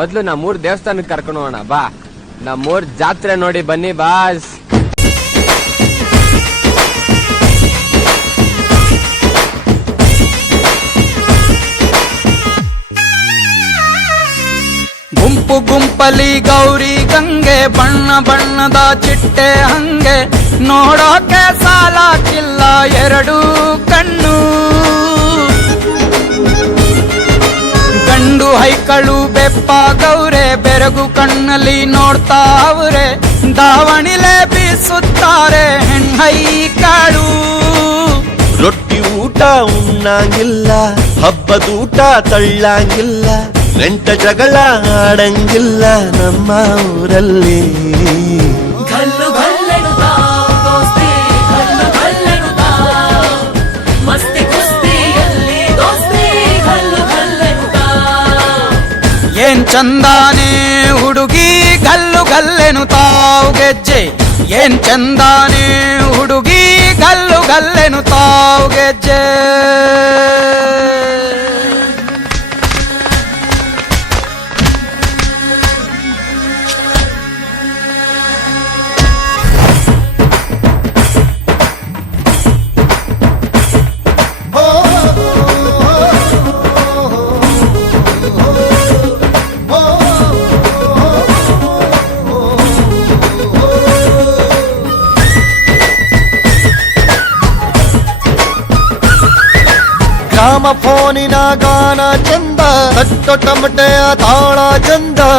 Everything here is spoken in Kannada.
ಮೊದ್ಲು ನಮ್ಮೂರ್ ದೇವಸ್ಥಾನಕ್ಕೆ ಕರ್ಕೊಂಡು ಹೋಗೋಣ, ಬಾ. ನಮ್ಮೂರ್ ಜಾತ್ರೆ ನೋಡಿ ಬನ್ನಿ, ಬಾಸ್. ಗುಂಪು ಗುಂಪಲಿ ಗೌರಿ ಗಂಗೆ, ಬಣ್ಣ ಬಣ್ಣದ ಚಿಟ್ಟೆ ಹಂಗೆ. ನೋಡೋಕೆ ಸಾಲಾಕಿಲ್ಲ ಎರಡು ಕಣ್ಣು. ಹೈಕಳು ಬೆಪ್ಪ ಗೌರೆ ಬೆರಗು ಕಣ್ಣಲ್ಲಿ ನೋಡ್ತಾ ಅವ್ರೆ ದಾವಣಿಲೆ ಬೀಸುತ್ತಾರೆ ಹೆಣ್ಣೈ ಕಾಳು ರೊಟ್ಟಿ ಊಟ ಉಣ್ಣಂಗಿಲ್ಲ ಹಬ್ಬದೂಟ ತಳ್ಳಂಗಿಲ್ಲ, ನೆಂಟ ಜಗಳ ಆಡಂಗಿಲ್ಲ ನಮ್ಮ ಊರಲ್ಲಿ. ಏನ್ ಚಂದಾನೆ ಹುಡುಗಿ ಗಲ್ಲು ಗಲ್ಲೆನು ತಾವು ಗೆಜ್ಜೆ ಏನ್ ಚಂದಾನೆ ಹುಡುಗಿ ಗಲ್ಲು ಗಲ್ಲೆನು ತಾವು ಗೆಜ್ಜೆ ਰਾਮ ਫੋਨ ਨਾ ਗਾਣਾ ਚੰਦਾ ਟੱਟੋ ਟਮਟਿਆ ਥਾਲਾ ਚੰਦਾ।